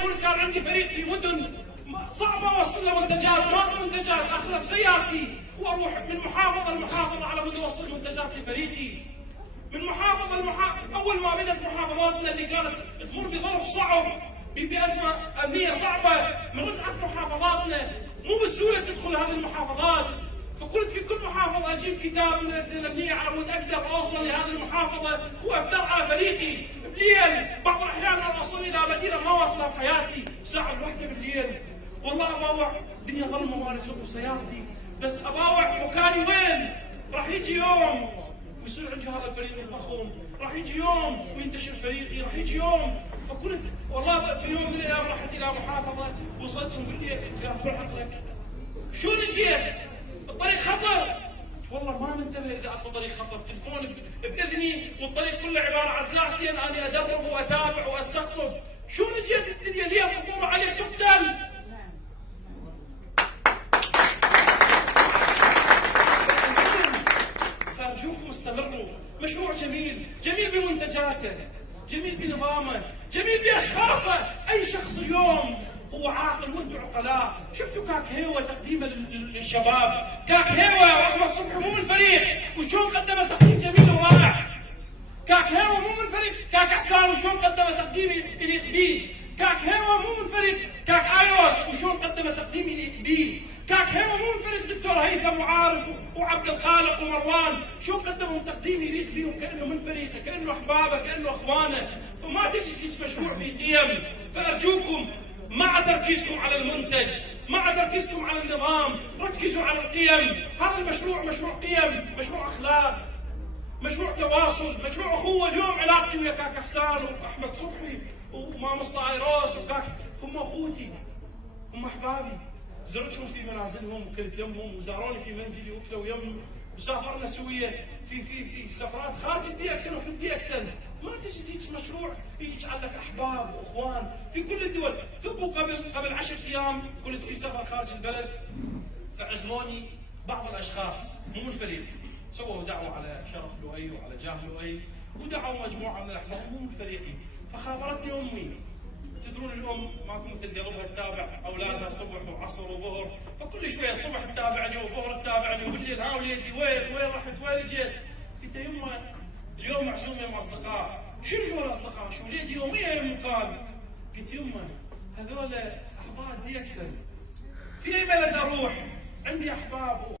يقول كان عندي فريق في مدن صعبه اوصل له منتجات، ما منتجات اخذها بسيارتي واروح من محافظه لمحافظه على مود اوصل منتجات لفريقي. من محافظه لمحافظه، اول ما بدات محافظاتنا اللي كانت تمر بظرف صعب بازمه امنيه صعبه، من رجعت محافظاتنا مو بسهوله تدخل هذه المحافظات، فكنت في كل محافظه اجيب كتاب من الاجهزه الامنيه على مود اقدر اوصل لهذه المحافظه وافتر على فريقي. بالليل بعض الاحيان انا اوصل الى مدينه ما واصلها بحياتي، ساعه الوحده بالليل، والله اباوع الدنيا ظلمه وانا اسوق سيارتي، بس اباوع مكاني وين؟ راح يجي يوم ويصير عندي هذا الفريق الضخم، راح يجي يوم وينتشر فريقي، راح يجي يوم. فكنت والله في يوم من الايام رحت الى محافظه وصلت بالليل قال كل عقلك شو جيت؟ الطريق خطر. والله ما منتبه اذا اكو طريق خطر، تلفون باذني والطريق كله عباره عن ساعتين اني ادرب واتابع واستقطب. شو جيت الدنيا ليه الخطوره عليك تقتل؟ فارجوكم استمروا، مشروع جميل، جميل بمنتجاته، جميل بنظامه، جميل باشخاصه. اي شخص اليوم هو عاقل وانتم عقلاء، شفتوا كاك هيوه تقديمه للشباب، كاك هيوه واحمد صبحي مو من فريق وشلون قدم تقديم جميل ورائع. كاك هيوه مو من فريق، كاك احسان وشلون قدم تقديم يليق بيه. كاك هيوه مو من فريق، كاك ايوس وشلون قدم تقديم يليق بيه. كاك هيوه مو من فريق دكتور هيثم وعارف وعبد الخالق ومروان، شو قدموا تقديم يليق بيهم كانه من فريقه، كانه احبابه، كانه اخوانه. فما تجي مشروع بقيم. فارجوكم مع تركيزكم على المنتج، مع تركيزكم على النظام، ركزوا على القيم. هذا المشروع مشروع قيم، مشروع اخلاق، مشروع تواصل، مشروع اخوه. اليوم علاقتي ويا كاك احسان واحمد صبحي وما مصطفى ايروس وكاك هم اخوتي، هم احبابي. زرتهم في منازلهم وكلت يمهم، وزاروني في منزلي وكلوا يمي، وسافرنا سويا في سفرات خارج الدي اكسن وفي الدي اكسن. ما تجي هيك مشروع يجعل لك احباب واخوان في كل الدول. ثقوا قبل 10 ايام كنت في سفر خارج البلد، فعزموني بعض الاشخاص مو من فريقي، سووا دعوه على شرف لؤي وعلى جاه لؤي، ودعوا مجموعه من الاحباب مو من فريقي. فخابرتني امي، تدرون الام ماكو مثل قلبها تتابع اولادها صبح وعصر وظهر، فكل شويه الصبح تتابعني وظهر تتابعني وبالليل ها وليدي وين رحت وين جيت؟ قلت يمه اليوم معزوم يا اصدقاء. شنو الاصدقاء؟ شو وليدي يوميا يا مكان. قلت يمه هذول احباب دي اكسن، في اي بلد اروح عندي احباب